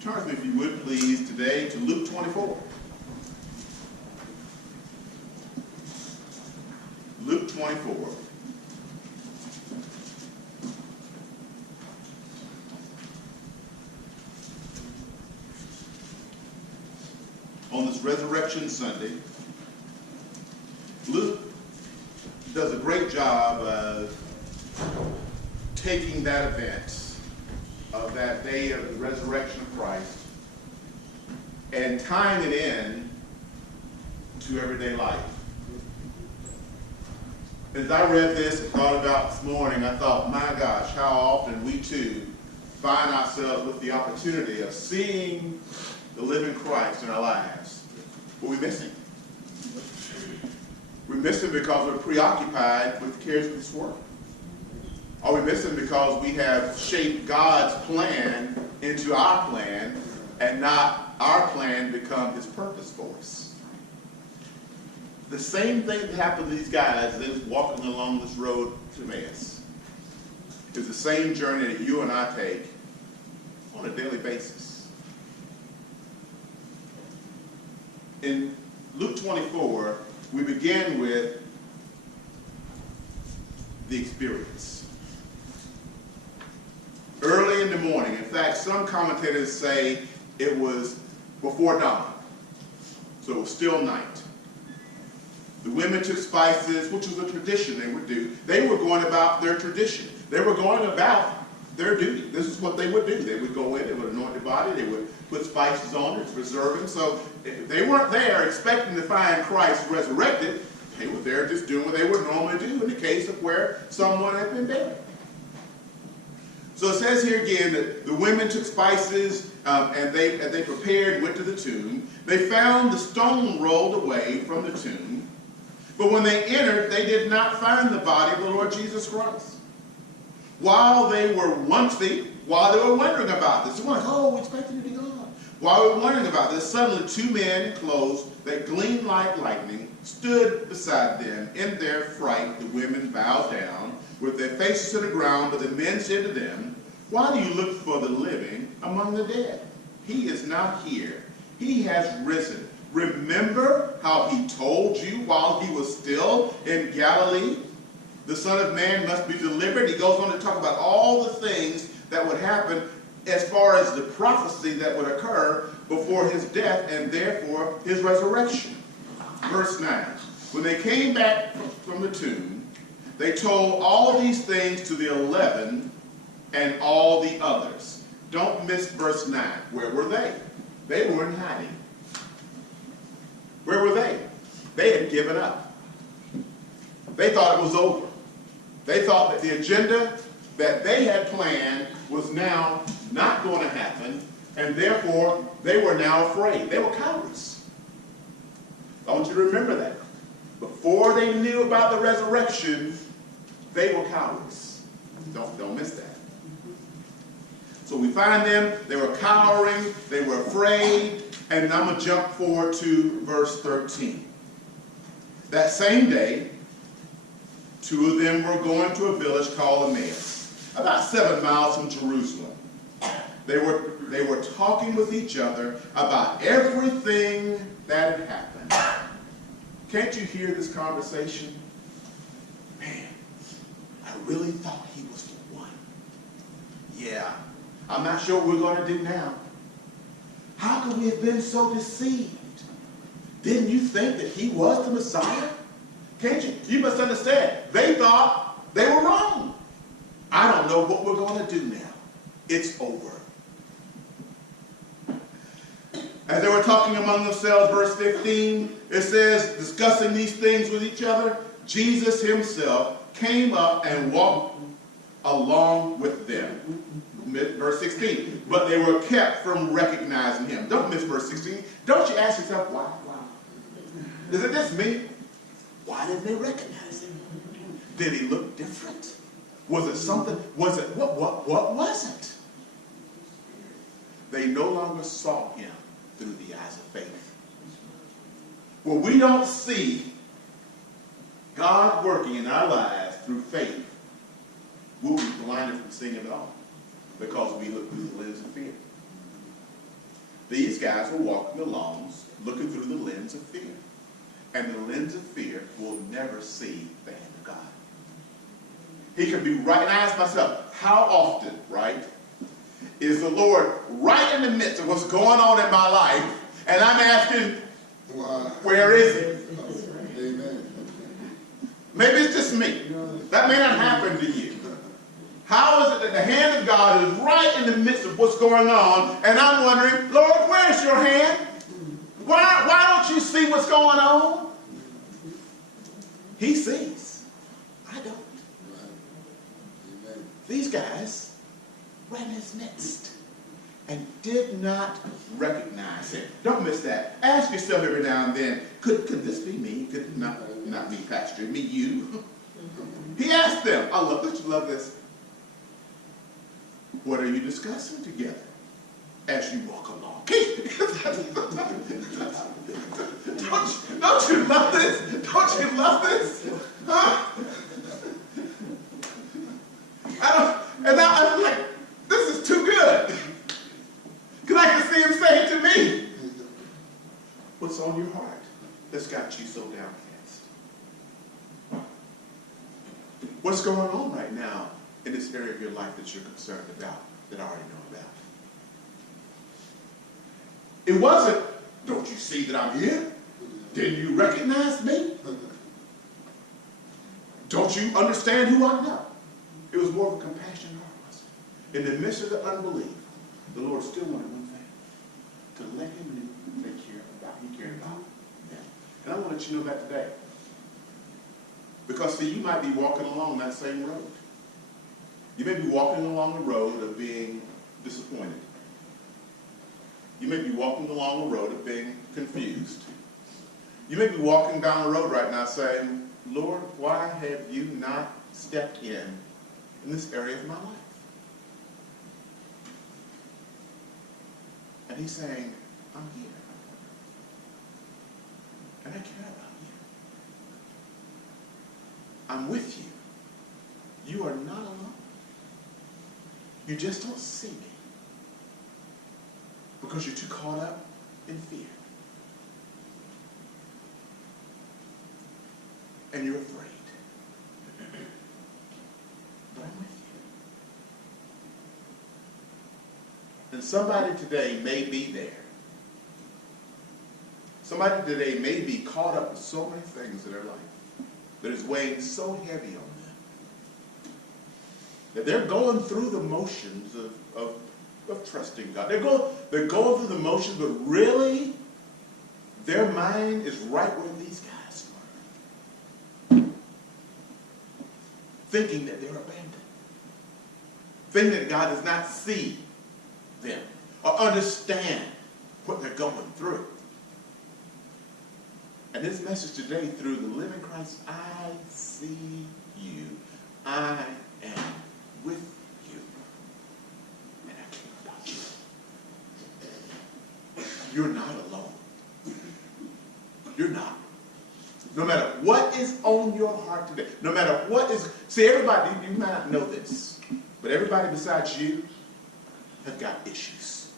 Turn with me, if you would, please, today to Luke 24. Luke 24. On this Resurrection Sunday, Luke does a great job of taking that event of that day of the resurrection of Christ and tying it in to everyday life. As I read this and thought about this morning, I thought, my gosh, how often we too find ourselves with the opportunity of seeing the living Christ in our lives, but we miss him. We miss him because we're preoccupied with the cares of this world. Or we miss him because we have shaped God's plan into our plan and not our plan become his purpose for us. The same thing that happened to these guys as they was walking along this road to Emmaus is the same journey that you and I take on a daily basis. In Luke 24, we begin with the experience. Early in the morning, in fact, some commentators say it was before dawn, so it was still night. The women took spices, which was a tradition they would do. They were going about their tradition. They were going about their duty. This is what they would do. They would go in, they would anoint the body, they would put spices on it to preserve him. So they weren't there expecting to find Christ resurrected. They were there just doing what they would normally do in the case of where someone had been buried. So it says here again that the women took spices and they prepared and went to the tomb. They found the stone rolled away from the tomb. But when they entered, they did not find the body of the Lord Jesus Christ. While they were wondering about this, they're like, oh, we expected him to be gone. While they were wondering about this, suddenly two men in clothes that gleamed like lightning stood beside them. In their fright, the women bowed down with their faces to the ground, but the men said to them, why do you look for the living among the dead? He is not here. He has risen. Remember how he told you while he was still in Galilee? The Son of Man must be delivered. He goes on to talk about all the things that would happen as far as the prophecy that would occur before his death and therefore his resurrection. Verse 9. When they came back from the tomb, they told all these things to the 11 and all the others. Don't miss verse 9. Where were they? They were in hiding. Where were they? They had given up. They thought it was over. They thought that the agenda that they had planned was now not going to happen, and therefore they were now afraid. They were cowards. I want you to remember that. Before they knew about the resurrection, they were cowards. Don't miss that. So we find them, they were cowering, they were afraid, and I'm going to jump forward to verse 13. That same day, two of them were going to a village called Emmaus, about 7 miles from Jerusalem. They were talking with each other about everything that had happened. Can't you hear this conversation? Man, I really thought he was the one. Yeah, I'm not sure what we're going to do now. How could we have been so deceived? Didn't you think that he was the Messiah? Can't you? You must understand. They thought they were wrong. I don't know what we're going to do now. It's over. As they were talking among themselves, verse 15, it says, discussing these things with each other, Jesus himself came up and walked along with them. Verse 16, but they were kept from recognizing him. Don't miss verse 16. Don't you ask yourself, why? Is it just me? Why didn't they recognize him? Did he look different? Was it something? Was it, what was it? They no longer saw him through the eyes of faith. When we don't see God working in our lives through faith, we'll be blinded from seeing him at all because we look through the lens of fear. These guys were walking along, looking through the lens of fear. And the lens of fear will never see the hand of God. He could be right, and I ask myself, how often, right, is the Lord right in the midst of what's going on in my life, and I'm asking, where is he? Amen. Maybe it's just me. That may not happen to you. How is it that the hand of God is right in the midst of what's going on, and I'm wondering, Lord, where's your hand? Why don't you see what's going on? He sees. I don't. Amen. These guys ran his midst and did not recognize him. Don't miss that. Ask yourself every now and then, could this be me? Could it not me, Pastor, me, you? He asked them, don't you love this? What are you discussing together as you walk along? Don't you love this? Don't you love this? Huh? I'm like, this is too good. Because I can see him saying to me, what's on your heart that's got you so downcast? What's going on right now in this area of your life that you're concerned about, that I already know about? It wasn't, don't you see that I'm here? Didn't you recognize me? Don't you understand who I know? It was more of a compassion heart. In the midst of the unbelief, the Lord still wanted one thing, to let him take care about. He cared about them. And I want to let you know that today. Because see, you might be walking along that same road. You may be walking along the road of being disappointed. You may be walking along the road of being confused. You may be walking down the road right now saying, Lord, why have you not stepped in this area of my life? And he's saying, I'm here. And I care about you. I'm with you. You are not alone. You just don't see me because you're too caught up in fear. And you're afraid. But I'm with you. And somebody today may be there. Somebody today may be caught up with so many things in their life that is weighing so heavy on them that they're going through the motions of trusting God. They're going through the motions, but really their mind is right where these guys were. Thinking that they're abandoned. Thinking that God does not see them or understand what they're going through. And this message today, through the living Christ, I see you. I am with you. And I care about you. You're not alone. You're not. No matter what is on your heart today, no matter what is, see, everybody, you might not know this, but everybody besides you have got issues.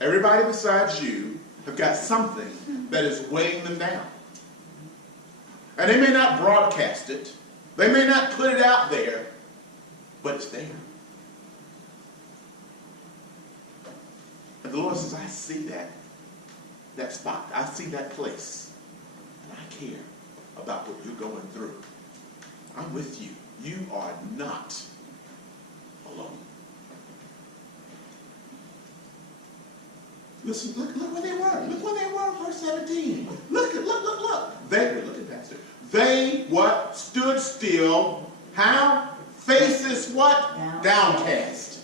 Everybody besides you have got something that is weighing them down. And they may not broadcast it. They may not put it out there, but it's there. And the Lord says, I see that spot. I see that place. And I care about what you're going through. I'm with you. You are not alone. Listen, look where they were. Look where they were, verse 17. Look. They, look at Pastor. They, what? Stood still. How? Faces, what? Downcast.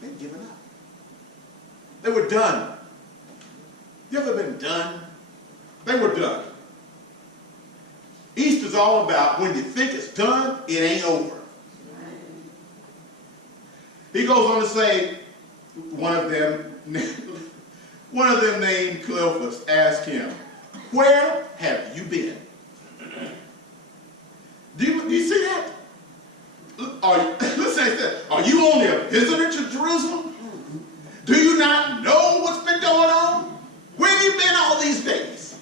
They'd given up. They were done. You ever been done? They were done. Easter's all about when you think it's done, it ain't over. He goes on to say, one of them named Cleophas asked him, where have you been? Do you see that? Listen to that. Are you only a visitor to Jerusalem? Do you not know what's been going on? Where have you been all these days?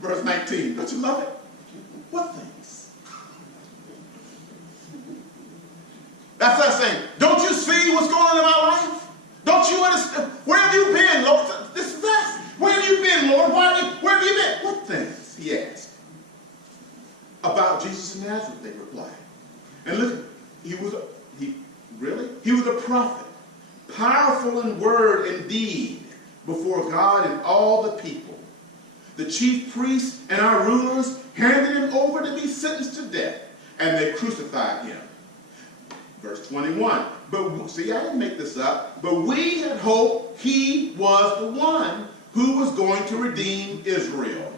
Verse 19, don't you love it? What things? That's us saying, don't you see what's going on in my life? Don't you understand? Where have you been, Lord? This is us. Where have you been, Lord? Where have you been? What things? He asked. About Jesus of Nazareth, they replied. And look, he was a prophet, powerful in word and deed before God and all the people. The chief priests and our rulers handed him over to be sentenced to death, and they crucified him. Verse 21, but see, I didn't make this up, but we had hoped he was the one who was going to redeem Israel.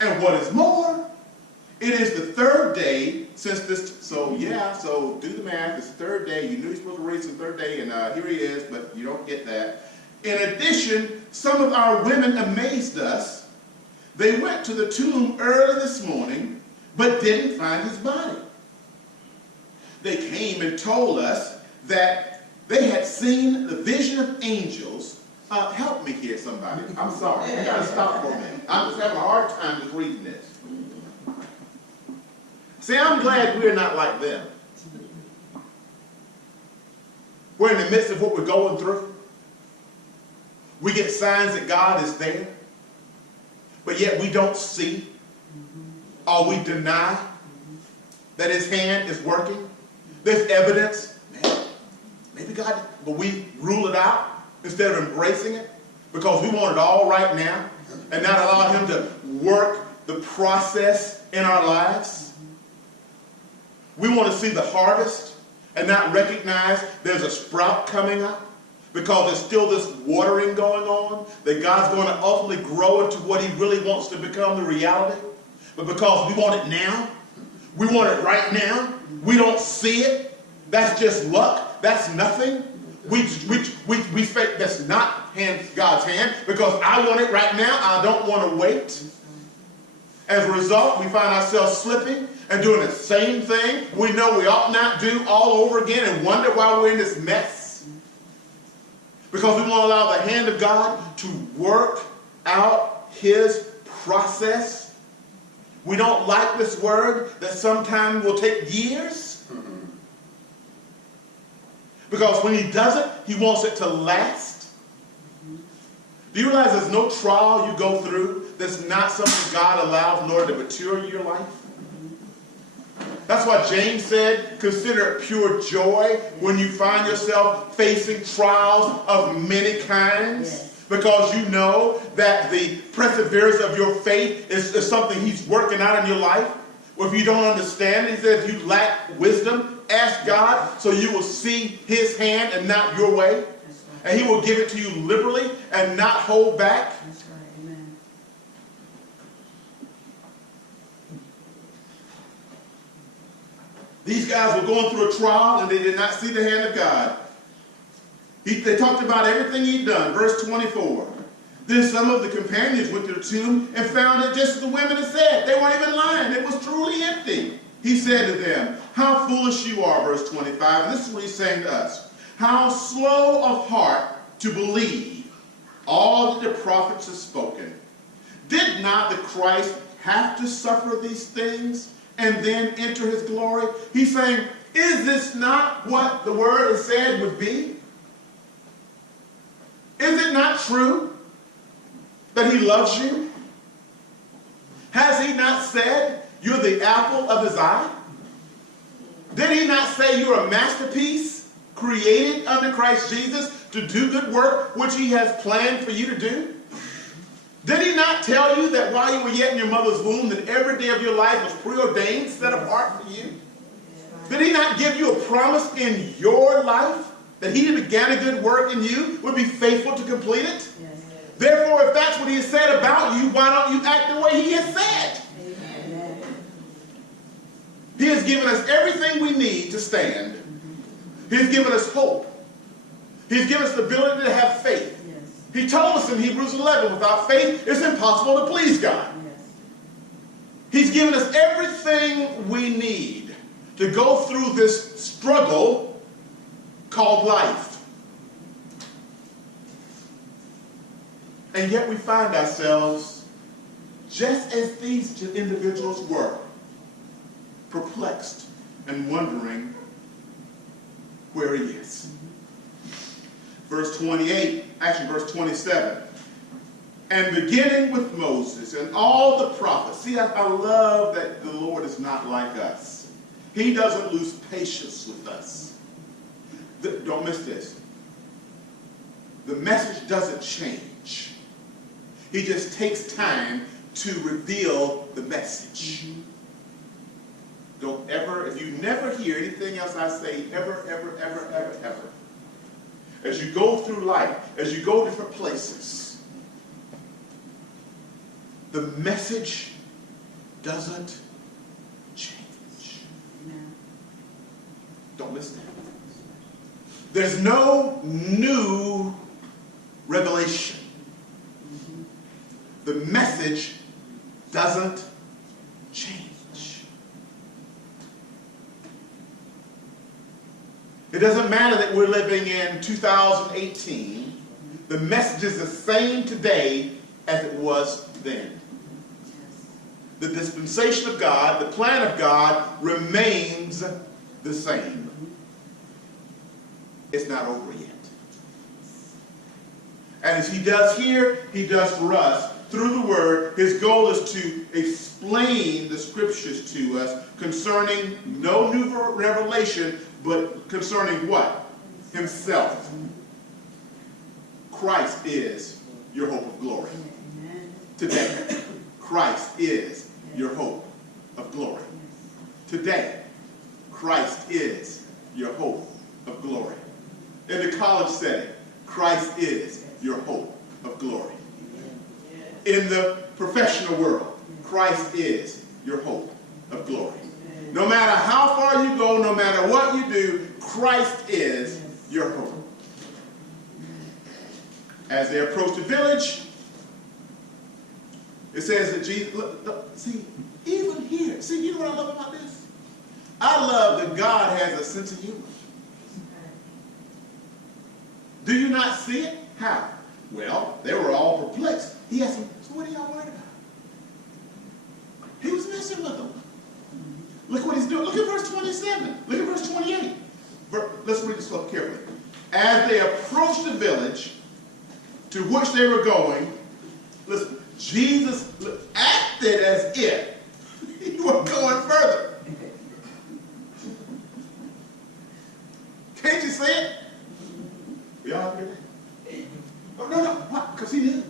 And what is more, it is the third day since this, so do the math, it's the third day. You knew you were supposed to raise the third day, and here he is, but you don't get that. In addition, some of our women amazed us. They went to the tomb early this morning, but didn't find his body. They came and told us that they had seen the vision of angels. Help me here, somebody. I'm sorry. I got to stop for a minute. I'm just having a hard time just reading this. See, I'm glad we're not like them. We're in the midst of what we're going through. We get signs that God is there, but yet we don't see, or we deny that his hand is working. There's evidence, man, maybe God, but we rule it out instead of embracing it because we want it all right now and not allow him to work the process in our lives. We want to see the harvest and not recognize there's a sprout coming up because there's still this watering going on that God's going to ultimately grow into what he really wants to become the reality. But because we want it now, we want it right now, we don't see it. That's just luck. That's nothing. We fake that's not God's hand because I want it right now. I don't want to wait. As a result, we find ourselves slipping and doing the same thing we know we ought not do all over again and wonder why we're in this mess. Because we won't allow the hand of God to work out his process. We don't like this word that sometimes will take years. Because when he does it, he wants it to last. Do you realize there's no trial you go through that's not something God allows in order to mature your life? That's why James said, consider it pure joy when you find yourself facing trials of many kinds. Yes. Because you know that the perseverance of your faith is something he's working out in your life. Or if you don't understand, he said, if you lack wisdom, ask God so you will see his hand and not your way. Right. And he will give it to you liberally and not hold back. That's right. Amen. These guys were going through a trial and they did not see the hand of God. They talked about everything he'd done. Verse 24. Then some of the companions went to the tomb and found it just as the women had said. They weren't even lying. It was truly empty. He said to them, how foolish you are, verse 25. And this is what he's saying to us. How slow of heart to believe all that the prophets have spoken. Did not the Christ have to suffer these things and then enter his glory? He's saying, is this not what the word has said would be? Is it not true that he loves you? Has he not said you're the apple of his eye? Did he not say you're a masterpiece created under Christ Jesus to do good work which he has planned for you to do? Did he not tell you that while you were yet in your mother's womb that every day of your life was preordained, set apart for you? Did he not give you a promise in your life that he who began a good work in you would be faithful to complete it? Yes. Therefore, if that's what he has said about you, why don't you act the way he has said? Amen. He has given us everything we need to stand. He's given us hope. He's given us the ability to have faith. Yes. He told us in Hebrews 11, without faith, it's impossible to please God. Yes. He's given us everything we need to go through this struggle called life. And yet we find ourselves, just as these individuals were, perplexed and wondering where he is. Verse 28, actually verse 27. And beginning with Moses and all the prophets. See, I love that the Lord is not like us. He doesn't lose patience with us. Don't miss this. The message doesn't change. He just takes time to reveal the message. Don't ever, if you never hear anything else I say, ever, as you go through life, as you go different places, the message doesn't change. Don't listen. There's no new revelation. The message doesn't change. It doesn't matter that we're living in 2018. The message is the same today as it was then. The dispensation of God, the plan of God remains the same. It's not over yet. And as he does here, he does for us through the Word. His goal is to explain the Scriptures to us concerning no new revelation, but concerning what? Himself. Christ is your hope of glory. Today, Christ is your hope of glory. Today, Christ is your hope of glory. In the college setting, Christ is your hope of glory. In the professional world, Christ is your hope of glory. No matter how far you go, no matter what you do, Christ is your hope. As they approached the village, it says that Jesus, look, see, even here, see, you know what I love about this? I love that God has a sense of humor. Do you not see it? How? Well, they were all perplexed. He asked them, so what are y'all worried about? He was messing with them. Look what he's doing. Look at verse 27. Look at verse 28. Let's read this up carefully. As they approached the village to which they were going, listen, Jesus acted as if he were going further. Can't you see it? We all hear that? Oh, no, what? Because he knew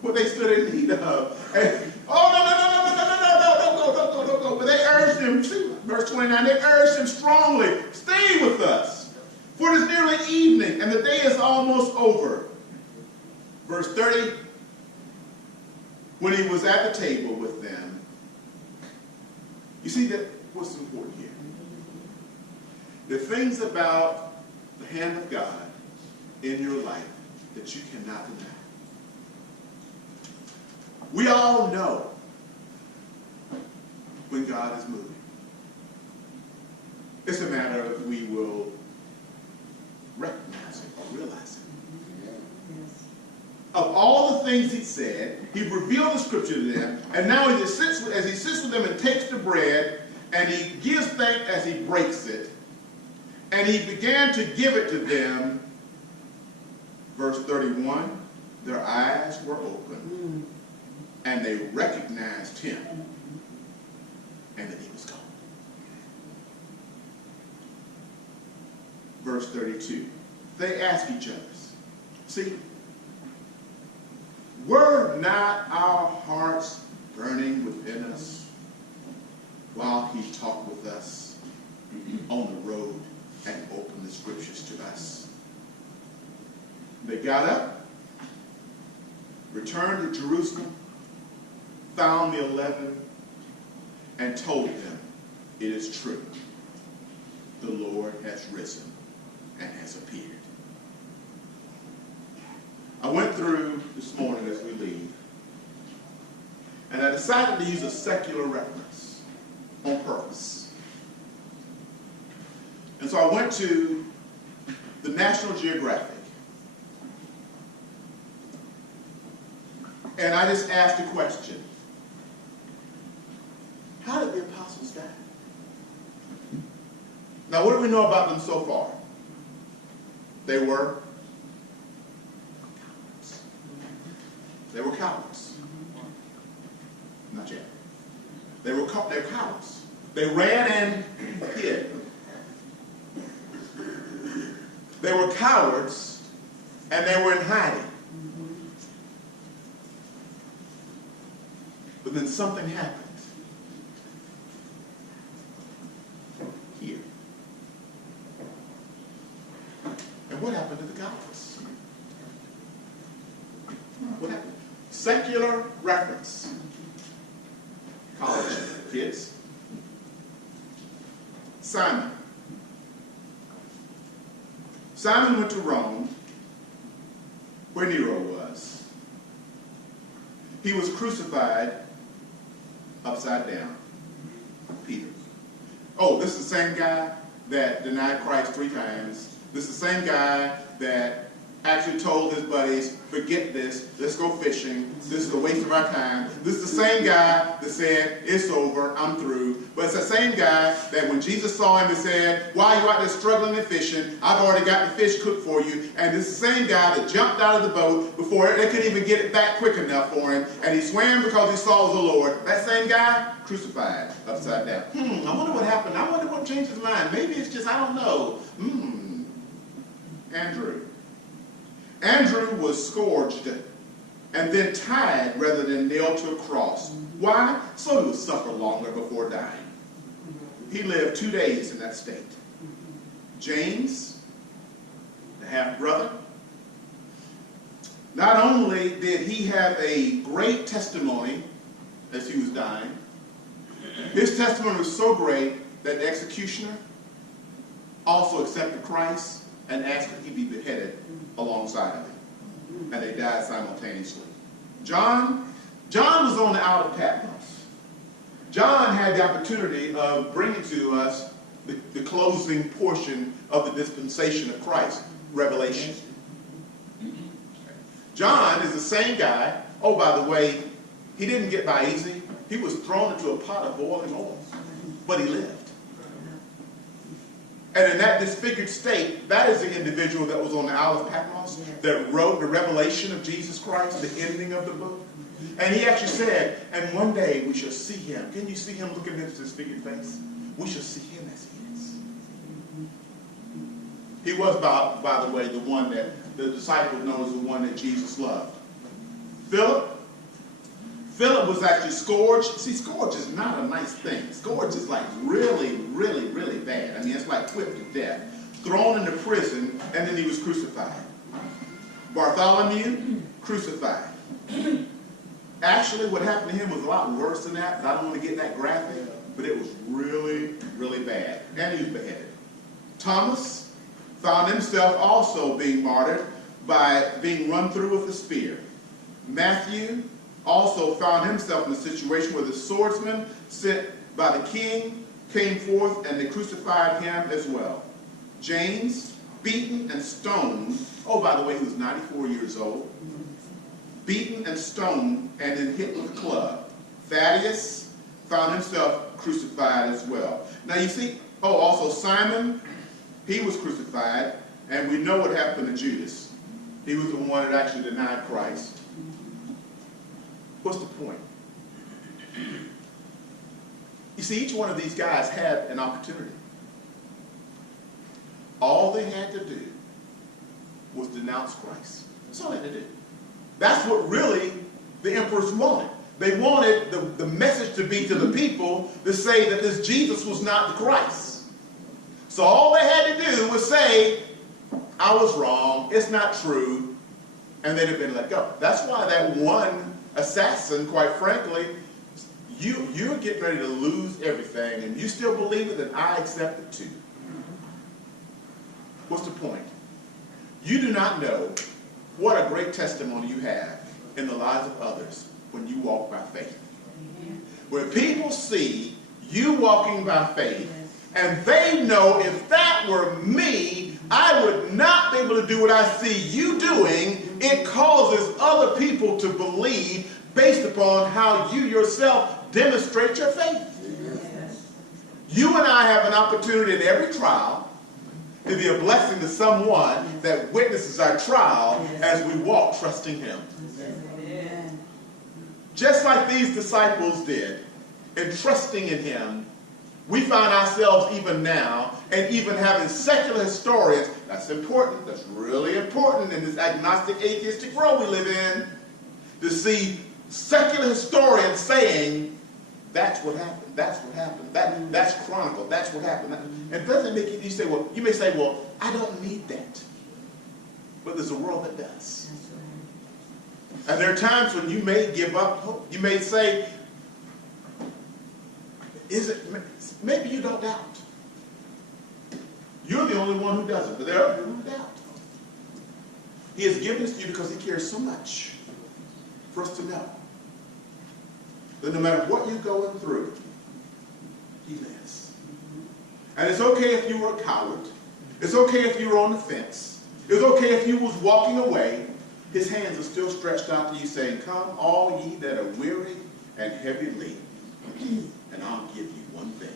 what they stood in need of. And, oh, don't go. But they urged him, see, verse 29, they urged him strongly, stay with us, for it is nearly evening, and the day is almost over. Verse 30, when he was at the table with them, you see that what's important here? The things about the hand of God in your life that you cannot deny. We all know when God is moving. It's a matter of we will recognize it or realize it. Yes. Of all the things he said, he revealed the scripture to them, and now as he sits with them and takes the bread, and he gives thanks as he breaks it, and he began to give it to them, verse 31, their eyes were open, and they recognized him, and then he was gone. Verse 32, they asked each other, see, were not our hearts burning within us while he talked with us on the road and opened the scriptures to us? They got up, returned to Jerusalem, found the 11, and told them, it is true. The Lord has risen and has appeared. I went through this morning as we leave, And I decided to use a secular reference on purpose. And so I went to the National Geographic. And I just asked a question. How did the apostles die? Now, what do we know about them so far? They were cowards. They were cowards. Not yet. They were cowards. They ran and hid. They were cowards, and they were in hiding. But then something happened here. And what happened to the cowards? What happened? Secular reference. College kids. Simon. Simon went to Rome, where Nero was. He was crucified upside down. Peter. Oh, this is the same guy that denied Christ 3 times. This is the same guy that actually told his buddies, forget this, let's go fishing, this is a waste of our time. This is the same guy that said, it's over, I'm through. But it's the same guy that when Jesus saw him and said, why are you out there struggling and fishing? I've already got the fish cooked for you. And it's the same guy that jumped out of the boat before they could even get it back quick enough for him. And he swam because he saw the Lord. That same guy, crucified upside down. I wonder what happened. I wonder what changed his mind. Maybe it's just, I don't know. Andrew. Andrew was scourged and then tied rather than nailed to a cross. Why? So he would suffer longer before dying. He lived 2 days in that state. James, the half-brother, not only did he have a great testimony as he was dying, his testimony was so great that the executioner also accepted Christ and asked that he be beheaded alongside of him. And they died simultaneously. John was on the Isle of Patmos. John had the opportunity of bringing to us the closing portion of the dispensation of Christ, Revelation. John is the same guy. Oh, by the way, he didn't get by easy. He was thrown into a pot of boiling oil, but he lived. And in that disfigured state, that is the individual that was on the Isle of Patmos that wrote the revelation of Jesus Christ, the ending of the book. And he actually said, and one day we shall see him. Can you see him looking at his disfigured face? We shall see him as he is. He was, by the way, the one that the disciple knows the one that Jesus loved. Philip was actually scourged. See, scourge is not a nice thing. Scourge is like really, really, really bad. I mean, it's like whipped to death. Thrown into prison, and then he was crucified. Bartholomew, crucified. Actually, what happened to him was a lot worse than that, but I don't want to get that graphic, but it was really, really bad. And he was beheaded. Thomas found himself also being martyred by being run through with a spear. Matthew also found himself in a situation where the swordsman sent by the king came forth and they crucified him as well. James, beaten and stoned. Oh, by the way, he was 94 years old. Beaten and stoned and then hit with a club. Thaddeus found himself crucified as well. Now you see, also Simon, he was crucified, and we know what happened to Judas. He was the one that actually denied Christ. What's the point? You see, each one of these guys had an opportunity. All they had to do was denounce Christ. That's all they had to do. That's what really the emperors wanted. They wanted the message to be to the people to say that this Jesus was not the Christ. So all they had to do was say, I was wrong, it's not true, and they'd have been let go. That's why that one assassin, quite frankly, you're getting ready to lose everything, and you still believe it, then I accept it too. What's the point? You do not know what a great testimony you have in the lives of others when you walk by faith. When people see you walking by faith, and they know if that were me, I would not be able to do what I see you doing, it causes other people to believe based upon how you yourself demonstrate your faith. You and I have an opportunity in every trial to be a blessing to someone that witnesses our trial as we walk trusting him. Just like these disciples did in trusting in him, we find ourselves even now, and even having secular historians, that's important, that's really important in this agnostic, atheistic world we live in, to see secular historians saying, that's what happened, that's what happened, that's chronicled, that's what happened. And doesn't make you say, well, you may say, well, I don't need that. But there's a world that does. And there are times when you may give up hope. You may say, maybe you don't doubt. You're the only one who doesn't, but there are people who doubt. He has given this to you because he cares so much for us to know that no matter what you're going through, he lives. And it's okay if you were a coward. It's okay if you were on the fence. It's okay if you was walking away. His hands are still stretched out to you saying, come all ye that are weary and heavy laden, and I'll give you one thing.